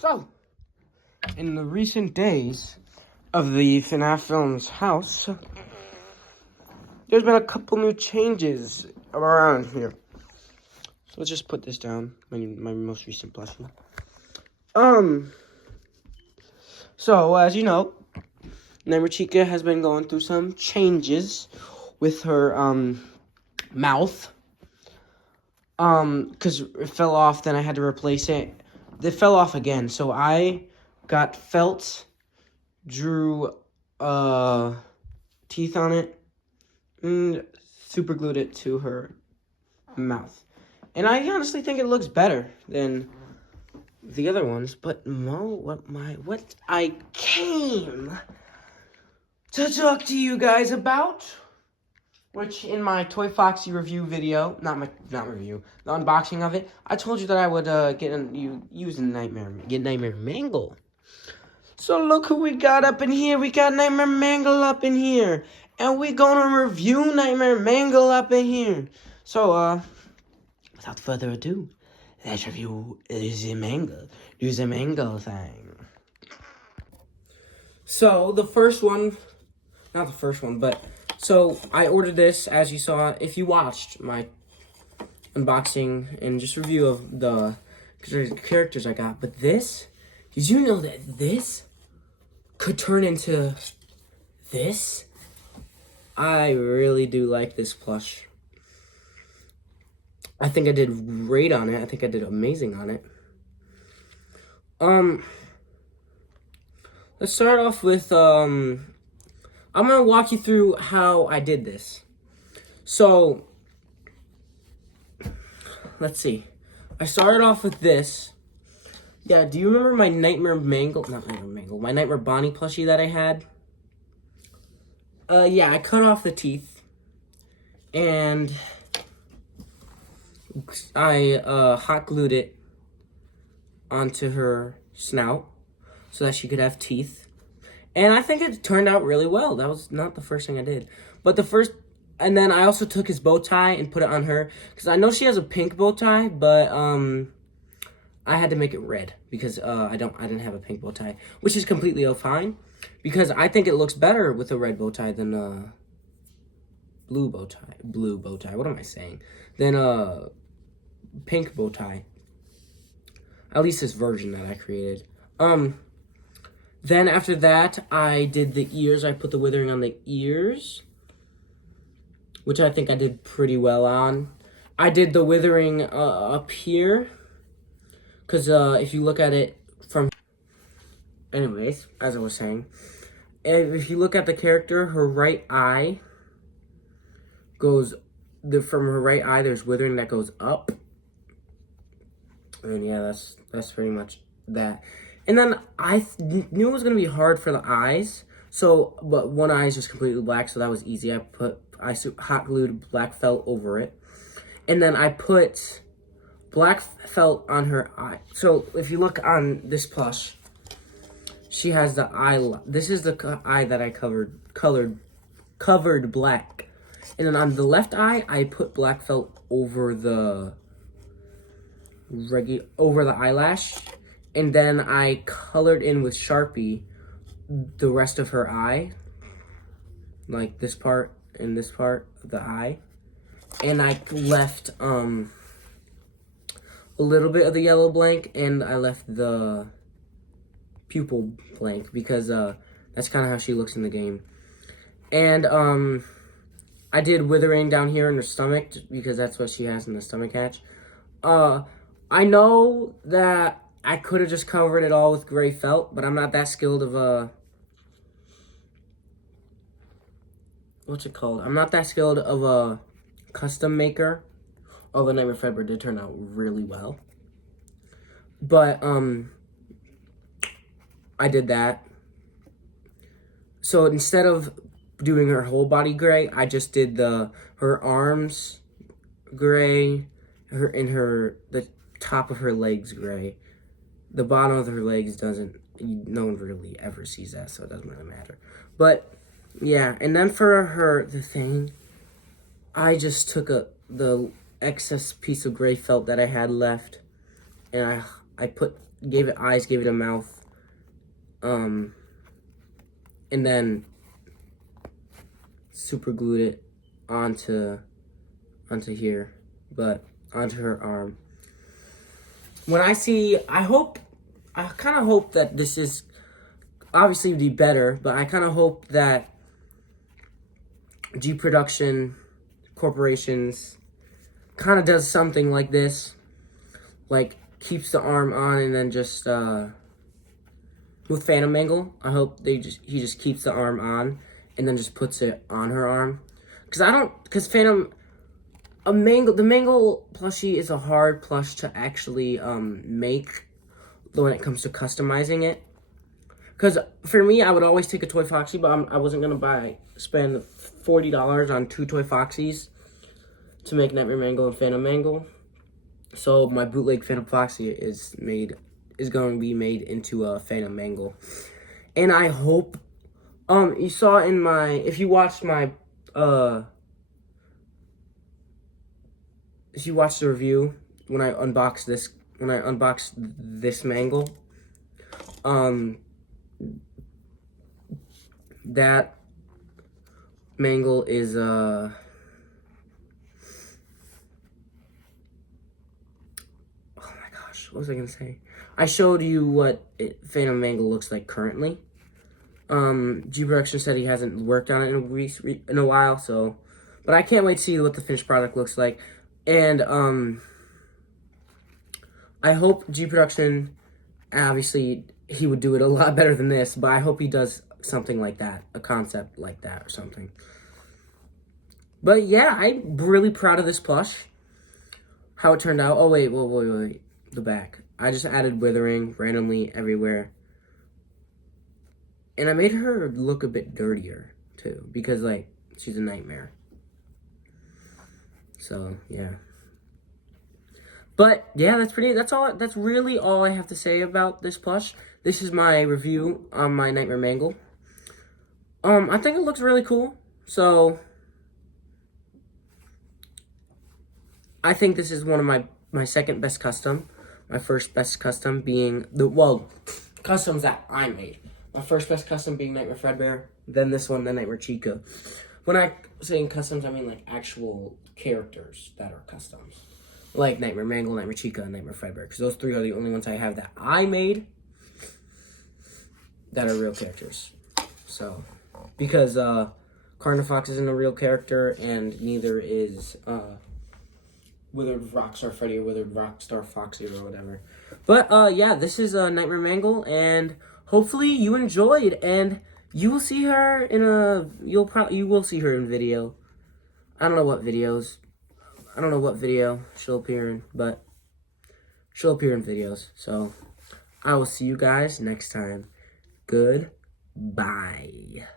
So, in the recent days of the FNAF Films house, there's been a couple new changes around here. So let's just put this down, my most recent plushie. So as you know, Nightmare Chica has been going through some changes with her mouth. Because it fell off, then I had to replace it. It fell off again, so I got felt, drew teeth on it, and super glued it to her mouth. And I honestly think it looks better than the other ones. But what I came to talk to you guys about, which in my Toy Foxy review video, not review, the unboxing of it, I told you that I would get Nightmare Mangle. So look who we got up in here. We got Nightmare Mangle up in here. And we gonna review Nightmare Mangle up in here. So, without further ado, let's review the Mangle. Do the Mangle thing. So, so I ordered this, as you saw, if you watched my unboxing and just review of the characters I got. But this, did you know that this could turn into this? I really do like this plush. I think I did great on it. I think I did amazing on it. Let's start off with, I'm going to walk you through how I did this. So, let's see. I started off with this. Yeah, do you remember my Nightmare Mangle? Not Nightmare Mangle. My Nightmare Bonnie plushie that I had? Yeah, I cut off the teeth. And I hot glued it onto her snout so that she could have teeth. And I think it turned out really well. That was not the first thing I did. But and then I also took his bow tie and put it on her. Because I know she has a pink bow tie, but I had to make it red. Because I didn't have a pink bow tie. Which is completely fine. Because I think it looks better with a red bow tie than blue bow tie. What am I saying? Than pink bow tie. At least this version that I created. Then after that, I did the ears. I put the withering on the ears, which I think I did pretty well on. I did the withering up here, because if you look at it from... Anyways, as I was saying, if you look at the character, her right eye goes... From her right eye, there's withering that goes up. And yeah, that's pretty much that. And then I knew it was going to be hard for the eyes. So, but one eye is just completely black, so that was easy. I hot glued black felt over it. And then I put black felt on her eye. So, if you look on this plush, she has the eye. This is the eye that I covered black. And then on the left eye, I put black felt over the eyelash. And then I colored in with Sharpie the rest of her eye. Like this part and this part of the eye. And I left a little bit of the yellow blank, and I left the pupil blank because that's kind of how she looks in the game. And I did withering down here in her stomach because that's what she has in the stomach hatch. I know that I could have just covered it all with gray felt, but I'm not that skilled of a... What's it called? I'm not that skilled of a custom maker. Although Nightmare Fredbear did turn out really well. But, I did that. So instead of doing her whole body gray, I just did her arms gray, the top of her legs gray. The bottom of her legs no one really ever sees that, so it doesn't really matter. But, yeah, and then for the thing, I just took the excess piece of gray felt that I had left, and gave it eyes, gave it a mouth, and then super glued it onto here, but onto her arm. When I kind of hope that this is obviously be better, but I kind of hope that G Production Corporations kind of does something like this, like keeps the arm on and then just with Phantom Mangle, I hope he just keeps the arm on and then just puts it on her arm, because the Mangle plushie is a hard plush to actually make when it comes to customizing it. Because for me, I would always take a Toy Foxy, but I wasn't gonna spend $40 on 2 Toy Foxies to make Nightmare Mangle and Phantom Mangle. So my bootleg Phantom Foxy is going to be made into a Phantom Mangle, and I hope you saw if you watched the review when I unboxed this Mangle, that Mangle is oh my gosh, what was I gonna say? I showed you what Phantom Mangle looks like currently. G Production said he hasn't worked on it in a while, so, but I can't wait to see what the finished product looks like. And I hope G Production, obviously he would do it a lot better than this, but I hope he does something like that, a concept like that or something. But yeah, I'm really proud of this plush, how it turned out. Oh wait, the back. I just added withering randomly everywhere. And I made her look a bit dirtier too, because like she's a nightmare. So yeah. But yeah, that's really all I have to say about this plush. This is my review on my Nightmare Mangle. I think it looks really cool. So I think this is one of my second best custom. My first best custom being customs that I made. My first best custom being Nightmare Fredbear, then this one, then Nightmare Chica. When I say customs, I mean like actual characters that are customs. Like Nightmare Mangle, Nightmare Chica, and Nightmare Fredbear. Because those 3 are the only ones I have that I made that are real characters. So, because Carnifox isn't a real character, and neither is Withered Rockstar Freddy or Withered Rockstar Foxy or whatever. But yeah, this is Nightmare Mangle, and hopefully you enjoyed, and you will see her you will see her in video. I don't know what video she'll appear in, but she'll appear in videos. So I will see you guys next time. Goodbye.